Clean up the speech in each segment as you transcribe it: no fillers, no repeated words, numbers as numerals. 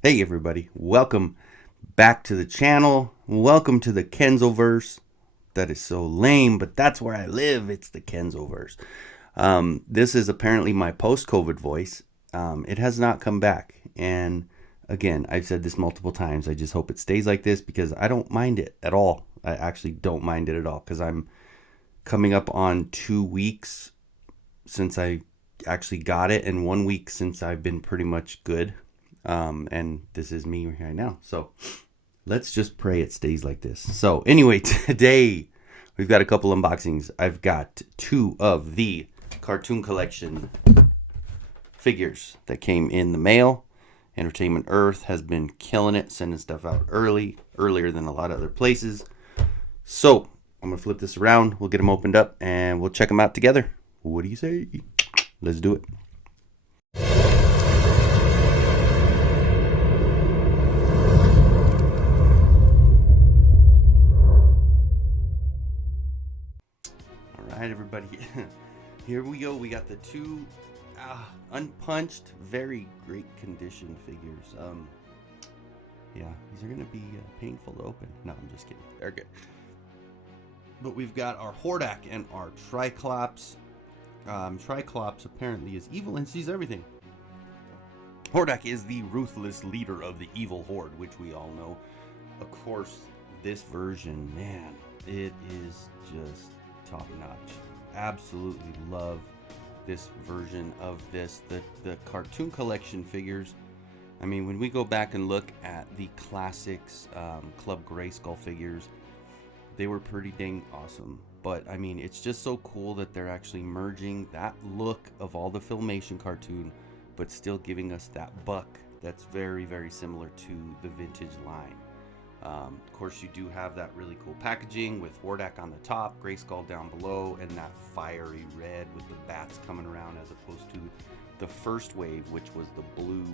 Hey everybody, welcome back to the channel. Welcome to the Kenzoverse. That is so lame, but that's where I live. It's the Kenzoverse. This is apparently my post-COVID voice. It has not come back. And again, I've said this multiple times. I just hope it stays like this because I don't mind it at all. I actually don't mind it at all because I'm coming up on 2 weeks since I actually got it and 1 week since I've been pretty much good. And this is me right now. So let's just pray it stays like this. So anyway, today we've got a couple unboxings. I've got two of the cartoon collection figures that came in the mail. Entertainment Earth has been killing it, sending stuff out earlier than a lot of other places. So I'm gonna flip this around. We'll get them opened up and we'll check them out together. What do you say? Let's do it. All right, everybody. Here we go. We got the two unpunched, very great condition figures. Yeah, these are gonna be painful to open. No, I'm just kidding. They're good. But we've got our Hordak and our Tri-Klops. Tri-Klops apparently is evil and sees everything. Hordak is the ruthless leader of the evil horde, which we all know. Of course, this version, man, it is just top notch. Absolutely love this version of this. The cartoon collection figures. I mean, when we go back and look at the classics Club Grayskull figures, they were pretty dang awesome. But I mean, it's just so cool that they're actually merging that look of all the Filmation cartoon, but still giving us that buck that's very, very similar to the vintage line. Of course, you do have that really cool packaging with Hordak on the top, Grayskull down below, and that fiery red with the bats coming around as opposed to the first wave, which was the blue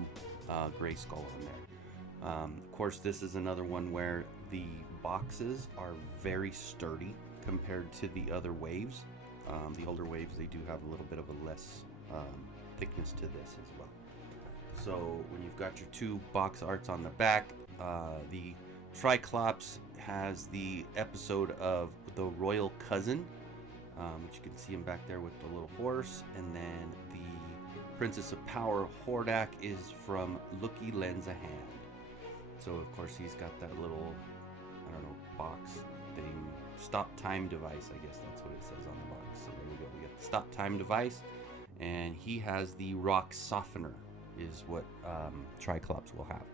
Grayskull on there. Of course, this is another one where the boxes are very sturdy compared to the other waves. The older waves, they do have a little bit of a less thickness to this as well. So when you've got your two box arts on the back, the Tri-Klops has the episode of the Royal Cousin, which you can see him back there with the little horse, and then the Princess of Power Hordak is from Looky Lends a Hand. So of course he's got that little, I don't know, box thing, stop time device, I guess that's what it says on the box. So there we go, we got the stop time device, and he has the rock softener is what Tri-Klops will have.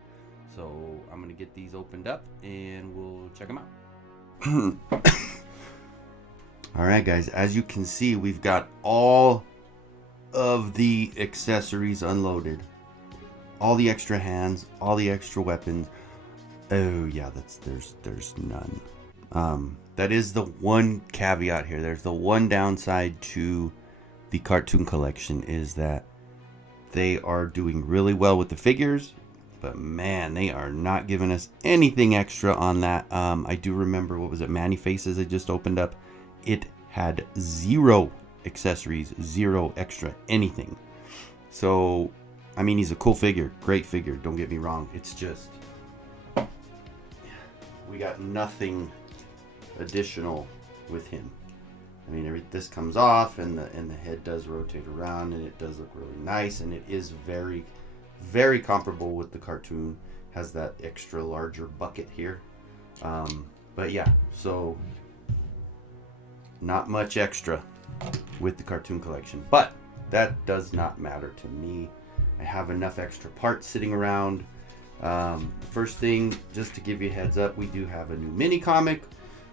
So I'm gonna get these opened up and we'll check them out. All right, guys, as you can see, we've got all of the accessories unloaded, all the extra hands, all the extra weapons. Oh yeah, there's none. That is the one caveat here. There's the one downside to the cartoon collection is that they are doing really well with the figures, but man, they are not giving us anything extra on that. I do remember, what was it, Manny Faces I just opened up. It had 0 accessories, 0 extra anything. So, I mean, he's a cool figure, great figure, don't get me wrong. It's just, we got nothing additional with him. I mean, this comes off, and the head does rotate around, and it does look really nice, and it is very, very comparable with the cartoon. Has that extra larger bucket here, but yeah, so not much extra with the cartoon collection, but that does not matter to me. I have enough extra parts sitting around. First thing, just to give you a heads up, we do have a new mini comic,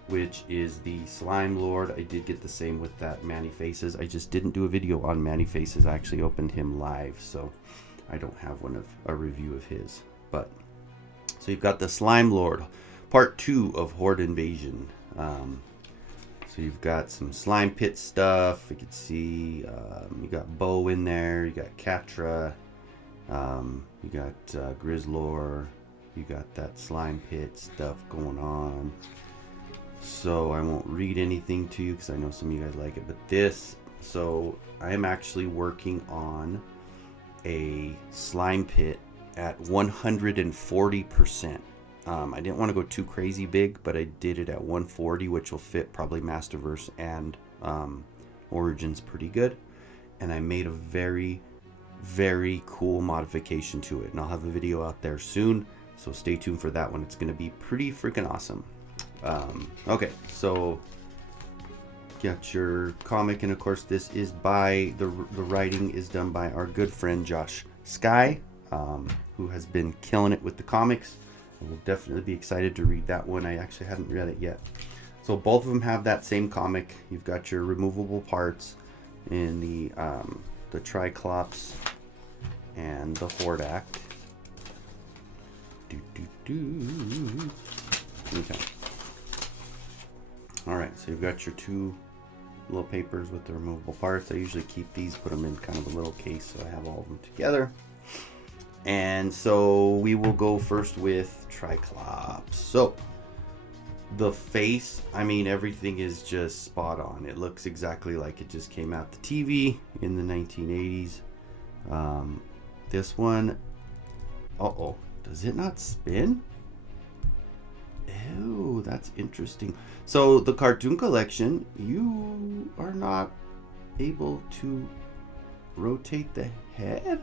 which is the Slime Lord. I did get the same with that Manny Faces. I just didn't do a video on Manny Faces. I actually opened him live, so I don't have a review of his. But so you've got the Slime Lord, part 2 of Horde Invasion. So you've got some slime pit stuff. You can see you got Bo in there. You got Catra. You got Grizzlor. You got that slime pit stuff going on. So I won't read anything to you because I know some of you guys like it. But this, so I am actually working on a slime pit at 140%. I didn't want to go too crazy big, but I did it at 140, which will fit probably Masterverse and Origins pretty good. And I made a very, very cool modification to it, and I'll have a video out there soon, so stay tuned for that one. It's going to be pretty freaking awesome. Okay, so got your comic, and of course this is by the writing is done by our good friend Josh Sky, who has been killing it with the comics. I will definitely be excited to read that one. I actually hadn't read it yet. So both of them have that same comic. You've got your removable parts in the Tri-Klops and the Hordak. Okay. Alright, so you've got your two little papers with the removable parts. I usually keep these, put them in kind of a little case so I have all of them together. And so we will go first with Tri-Klops. So the face, I mean, everything is just spot on. It looks exactly like it just came out the TV in the 1980s. This one, does it not spin? Ew, that's interesting. So the cartoon collection, you are not able to rotate the head?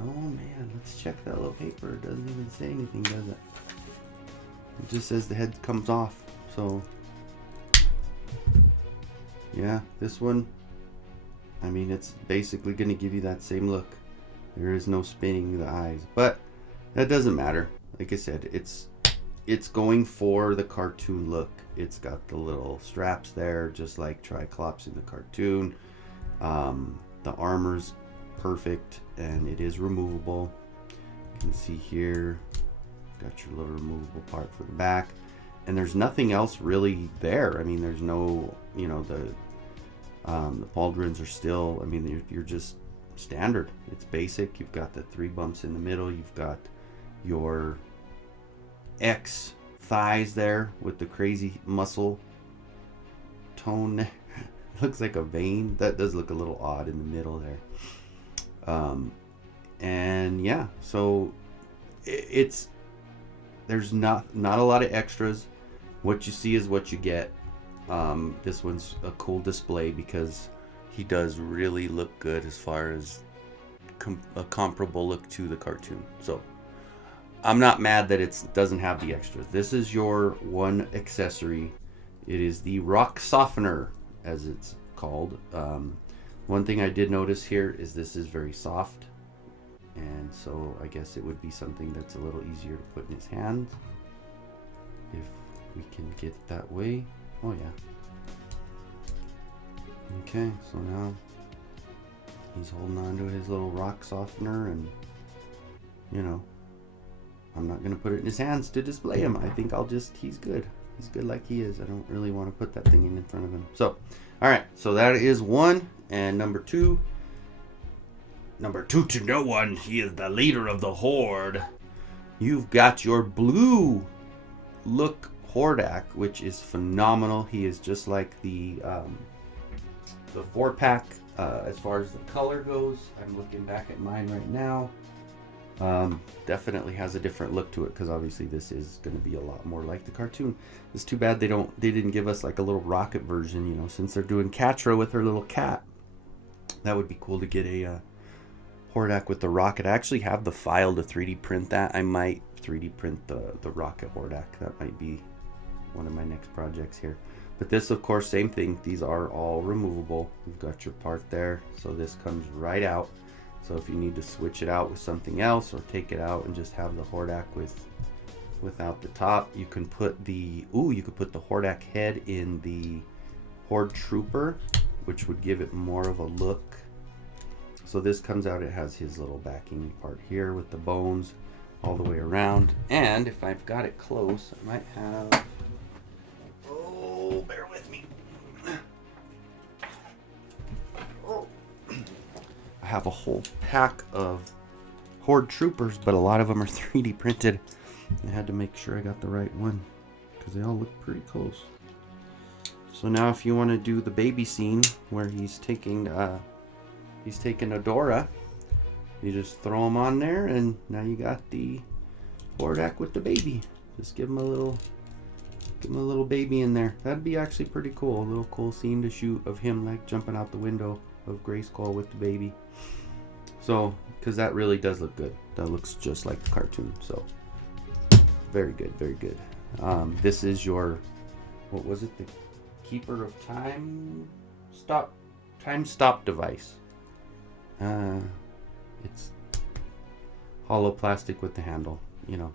Oh man, let's check that little paper. It doesn't even say anything, does it? It just says the head comes off. So yeah, this one, I mean, it's basically going to give you that same look. There is no spinning the eyes, but that doesn't matter. Like I said, it's going for the cartoon look. It's got the little straps there, just like Tri-Klops in the cartoon. The armor's perfect, and it is removable. You can see here, got your little removable part for the back, and there's nothing else really there. I mean, there's no, you know, the pauldrons are still, I mean, you're just standard. It's basic. You've got the 3 bumps in the middle. You've got your X thighs there with the crazy muscle tone. Looks like a vein. That does look a little odd in the middle there. And yeah, so there's not a lot of extras. What you see is what you get. This one's a cool display because he does really look good as far as a comparable look to the cartoon. So I'm not mad that it doesn't have the extras. This is your one accessory. It is the rock softener, as it's called. One thing I did notice here is this is very soft, and so I guess it would be something that's a little easier to put in his hands if we can get it that way. Oh yeah. Okay, so now he's holding on to his little rock softener, and you know, I'm not gonna put it in his hands to display him. I think he's good. He's good like he is. I don't really want to put that thing in front of him. So, all right, so that is one. And number two to no one, he is the leader of the Horde. You've got your blue look Hordak, which is phenomenal. He is just like the 4-pack as far as the color goes. I'm looking back at mine right now. Definitely has a different look to it because obviously this is going to be a lot more like the cartoon. It's too bad they didn't give us like a little rocket version, you know, since they're doing Catra with her little cat. That would be cool to get a Hordak with the rocket. I actually have the file to 3D print that. I might 3D print the rocket Hordak. That might be one of my next projects here. But this, of course, same thing. These are all removable. You've got your part there, so this comes right out. So if you need to switch it out with something else or take it out and just have the Hordak without the top, you can put the Hordak head in the Horde Trooper, which would give it more of a look. So this comes out, it has his little backing part here with the bones all the way around. And if I've got it close, I might have, bear with me. I have a whole pack of Horde Troopers, but a lot of them are 3D printed. I had to make sure I got the right one because they all look pretty close. So now if you want to do the baby scene where he's taking Adora, You just throw them on there, and now you got the Hordak with the baby. Just give him a little baby in there. That'd be actually pretty cool. A little cool scene to shoot of him like jumping out the window of Grayskull with the baby. So, because that really does look good. That looks just like the cartoon. So, very good, very good. This is your, what was it? The Keeper of Time Stop device. It's hollow plastic with the handle. You know,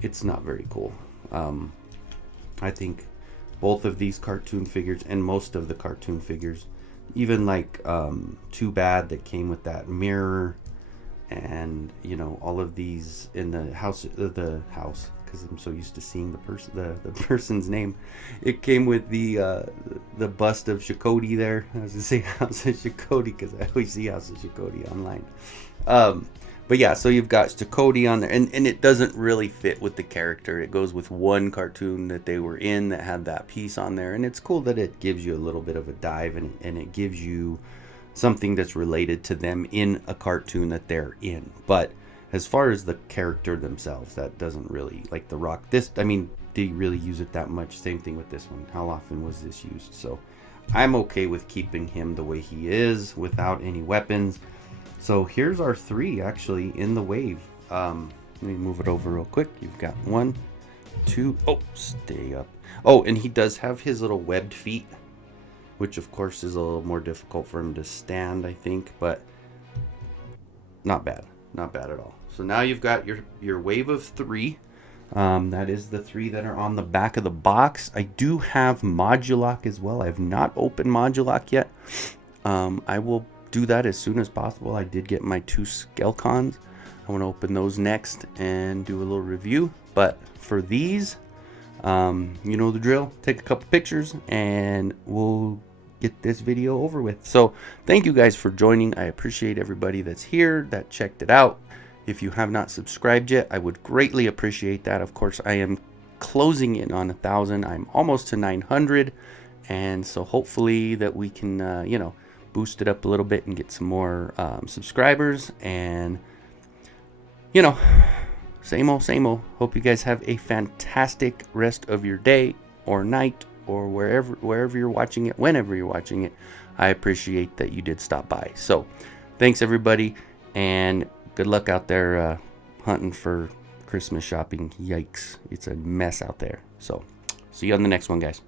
it's not very cool. I think both of these cartoon figures and most of the cartoon figures, even like Too Bad that came with that mirror, and you know, all of these in the house, because I'm so used to seeing the person's name. It came with the bust of Shakoti there. I was gonna say House of Shakoti because I always see House of Shakoti online. But yeah, so you've got Shakoti on there, and it doesn't really fit with the character. It goes with one cartoon that they were in that had that piece on there, and it's cool that it gives you a little bit of a dive, and it gives you something that's related to them in a cartoon that they're in. But as far as the character themselves, that doesn't really, like the Rock, this, I mean, do you really use it that much? Same thing with this one. How often was this used? So I'm okay with keeping him the way he is without any weapons. So here's our 3 actually in the wave. Let me move it over real quick. You've got 1, 2, oh, stay up. Oh, and he does have his little webbed feet, which of course is a little more difficult for him to stand, I think, but not bad. Not bad at all. So now you've got your wave of 3. That is the 3 that are on the back of the box. I do have Modulok as well. I have not opened Modulok yet. I will do that as soon as possible. I did get my 2 Skelcons. I want to open those next and do a little review. But for these, you know the drill. Take a couple pictures and we'll get this video over with. So thank you guys for joining. I appreciate everybody that's here, that checked it out. If you have not subscribed yet, I would greatly appreciate that. Of course, I am closing in on 1,000. I'm almost to 900, and so hopefully that we can you know, boost it up a little bit and get some more subscribers. And you know, same old, same old. Hope you guys have a fantastic rest of your day or night or wherever you're watching it, whenever you're watching it. I appreciate that you did stop by. So thanks everybody, and good luck out there hunting for Christmas shopping. Yikes, it's a mess out there. So see you on the next one, guys.